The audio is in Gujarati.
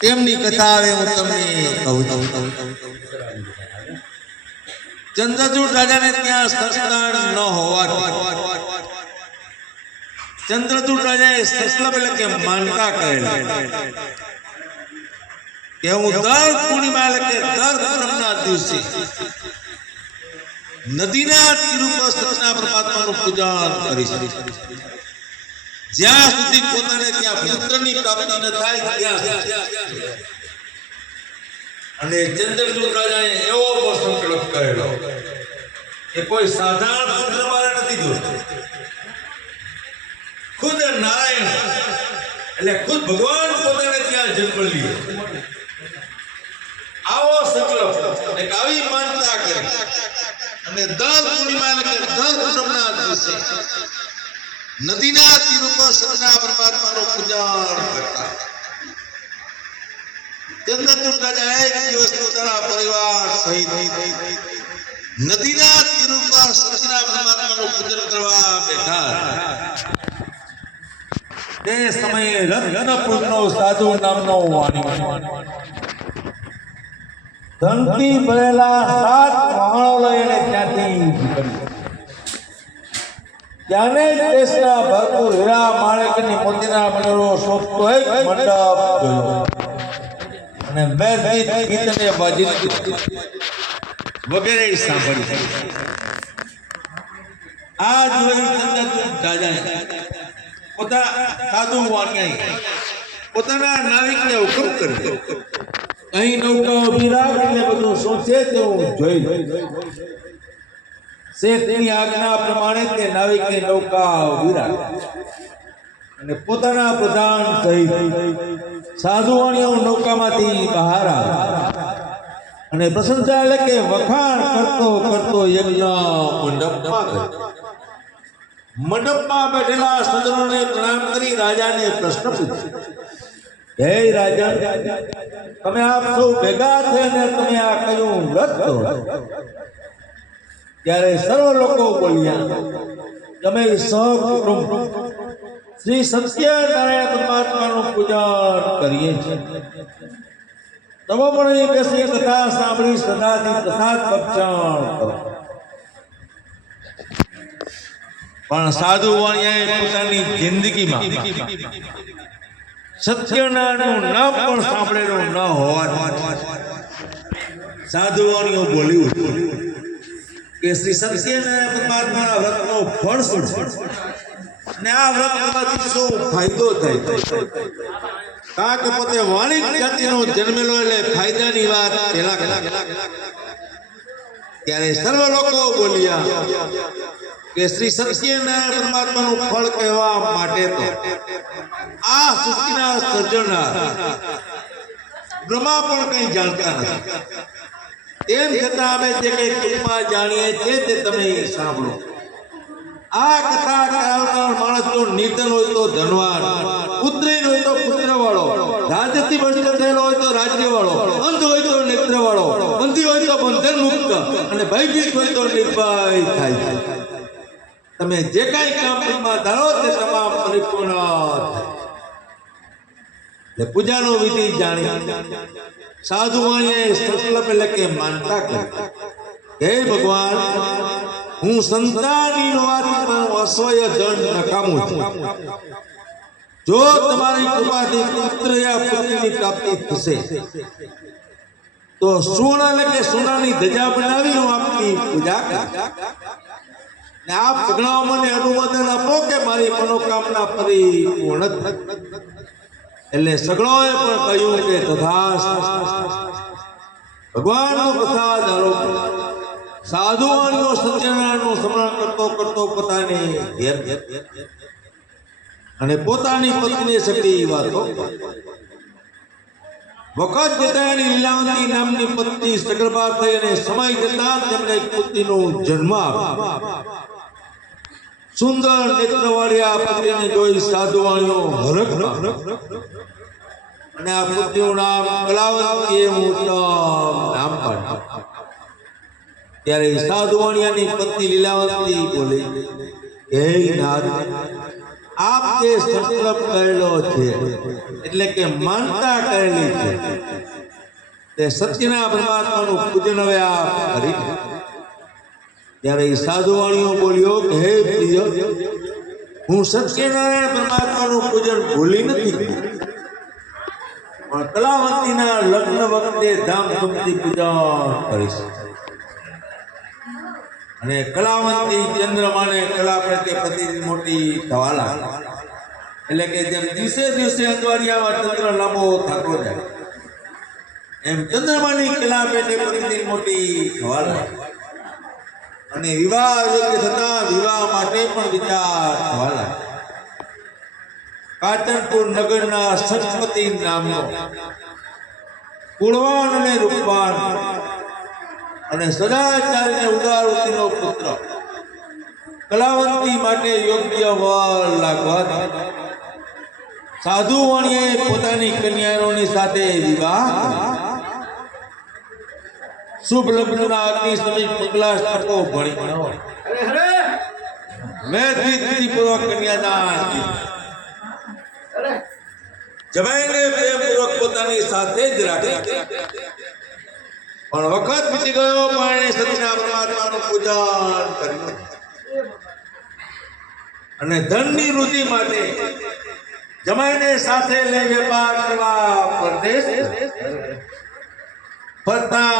તેમની કથા આવે હું તમને કહું છું। ચંદ્રચૂડ રાજાને ત્યાં સંતાન ન હોવાથી ચંદ્રચૂડ રાજાએ સસલબ એટલે કે માનતા કરેલી કે હું દર પૂર્ણિમા એટલે કે દર પૂનમના દિવસે નદીના તીર ઉપર સચના પરમાત્માનું પૂજન કરીશ, જ્યાં સુધી પોતાને ત્યાં પુત્રની પ્રાપ્તિ ન થાય ત્યાં સુધી। અને ચંદ્રચૂડ રાજાએ એવો સંકલ્પ કરેલો કે કોઈ સાધારણ પુત્ર મારે નથી જોઈતો, ખુદ નારાયણ એટલે ખુદ ભગવાન પોતાને ત્યાં જન્મ લીધો। આવો સંકલ્પ એક આવી માનતા કરી અને દર પૂર્ણિમા એટલે કે દર પૂનમના દિવસે નદીના તીર ઉપર સચના પરમાત્માનું પૂજન કરતા। ચંદ્રચૂડ રાજા એક દિવસ પોતાના પરિવાર સહિત નદીના તીર ઉપર સચના પરમાત્માનું પૂજન કરવા બેઠા। તે સમયે રત્નપુરનો સાધુ નામનો વાણી ધનથી ભરેલા 7 વાહણો લઈને ત્યાંથી નીકળ્યો। ત્યાંને દેશના ભરપૂર હીરા માણેકની મોતીના બનેલો શોભતો એક મંડપ જોયો અને બે ગીતને વાજિત વગેરે સાંભળી। આ જોઈ ચંદ્રચૂડ રાજાએ સાધુ વાણિયાએ પોતાના નાવિકને હુકમ કર્યો, અહીં નૌકા ઉભી રાખ, એટલે બધું સોચે તેવું જોઈ લો। શેઠની આજ્ઞા પ્રમાણે તે નાવિકની નૌકા ઉભી રાખી અને પોતાના પ્રધાન સહિત સાધુ વાણિયાઓ નૌકામાંથી બહાર આવ્યા અને પ્રશંસા એટલે કે વખાણ કરતો કરતો યજ્ઞ મંડપમાં ગયો। મંડપમાં બેઠેલા સજ્જનોને પ્રણામ કરી રાજાને પ્રશ્ન પૂછ્યો, હે રાજા, તમે આપ સૌ ભેગા થઈને તમે આ કયું વ્રત કરો? ત્યારે સર્વ લોકો બોલ્યા, તમે સહકુટુંબ શ્રી સત્યનારાયણ પરમાત્માનું પૂજન કરીએ છીએ। તમે પણ એ બેસી કથા સાંભળી સદાથી પ્રસાદ ભક્ષણ કરો। પણ સાધુ વાણિયાએ પોતાની જિંદગીમાં સત્યનારાયણનું નામ પણ સાંભળેલું ન હોવાથી સાધુ વાણિયો બોલ્યું કે શ્રી સત્યનારાયણ પરમાત્માના વ્રતનો ફળ શું છે અને આ વ્રત કરવાથી શું ફાયદો થાય? કારણ કે પોતે વાણિક જાતિનો જન્મેલો એટલે ફાયદાની વાત પેલા કર્યા। ત્યારે સર્વ લોકો બોલ્યા કે શ્રી સત્યનારાયણ પરમાત્માનું ફળ કહેવા માટે તો આ સૃષ્ટિના સર્જનહાર બ્રહ્મા પણ કંઈ જાણતા નથી, તેમ છતાં અમે જે કંઈ ટૂંકમાં જાણીએ છીએ તે તમે સાંભળો। આ કથા કરાવનાર માણસ જો નિધન હોય તો ધનવાન, પુત્રહીન હોય તો પુત્રવાળો, રાજ્યથી ભ્રષ્ટ થયેલો હોય તો રાજ્યવાળો, અંધ હોય તો નેત્રવાળો, બંધી હોય તો બંધન મુક્ત અને ભયભીત હોય તો નિર્ભય થાય। તમે જે કાંઈ કામમાં ધારો તે તમામ પરિપૂર્ણ થાય। પૂજાનો વિધિ જાણી સાધુ વાણિયાએ સસલબ એટલે કે માનતા કરી, હે ભગવાન, હું સંતાનની હોવાથી પણ અસવય જન નકામું છું। જો તમારી કૃપાથી પુત્ર યા પુત્રીની પ્રાપ્તિ થશે તો સોના એટલે કે સોનાની ધજા બનાવી હું આપની પૂજા કરીશ। આપ સગડાઓ મને અનુમોદન આપો કે મારી મનોકામના પરિપૂર્ણ થાય। એટલે સગડાઓએ પણ કહ્યું કે તથાસ્તુ। ભગવાનનો પ્રસાદ આરોપ સાધુ વાણિયો સત્યનારાયણનું સ્મરણ કરતો કરતો પોતાને ઘેર અને પોતાની પત્ની સગડી વાતો વખત જતા એની લીલાવતી નામની પત્ની સગર્ભા થઈ અને સમય જતા તેમને એક પુત્રીનો જન્મ આવ્યો। સુંદર નેત્રવાળી આ પુત્રીને જોઈ સાધુ વાણિયો હરખ અને આ પુત્રીનું નામ કલાવતી એવું નામ પાડ્યું। ત્યારે સાધુ વાણિયાની પત્ની લીલાવતી બોલી, હે નાથ, આપ જે સંકલ્પ કરેલો છે એટલે કે માનતા કરેલી છે તે સત્યના પરમાત્માનું પૂજન હવે આપ કરી. ત્યારે એ સાધુવાણીઓ બોલ્યો કે હે પ્રિય, હું સત્યનારાયણ પરમાત્માનું પૂજન ભૂલી નથી, પણ કલાવંતીના લગ્ન વખતે ધામધૂમથી પૂજન કરીશ. અને કલાવંતી ચંદ્રમાને કલા પ્રત્યે પ્રતિદિન મોટી થવા લાગી. એટલે કે જેમ દિવસે દિવસે અંજવાળિયામાં ચંદ્ર લાંબો થતો જાય એમ ચંદ્રમાની કલા પ્રત્યે પ્રતિદિન મોટી થવા લાગી. અને વિવાહ યોગ્ય થતા વિવાહ માટે પણ વિચાર થવા લાગ્યો. કાચનપુર નગરના સચપતિ નામનો ગુણવાન અને રૂપવાન અને સદાચાર અને ઉદારવૃત્તિનો પુત્ર કલાવંતી માટે યોગ્ય વર લાગવાથી સાધુવાણીએ પોતાની કન્યાઓની સાથે વિવાહ કર્યો. શુભ લગ્નના અગ્નિ સમીપ મંગલાષ્ટકો ભણી મેં વિધિપૂર્વક કન્યાદાન કર્યું. જમાઈને પ્રેમપૂર્વક પોતાની સાથે જ રાખ્યા. પણ વખત વીતી ગયો પણ એણે સત્યના પરમાત્માનું પૂજન કર્યું. અને ધનની વૃદ્ધિ માટે જમાઈને સાથે લઈ વેપાર કરવા પરદેશ ફરતા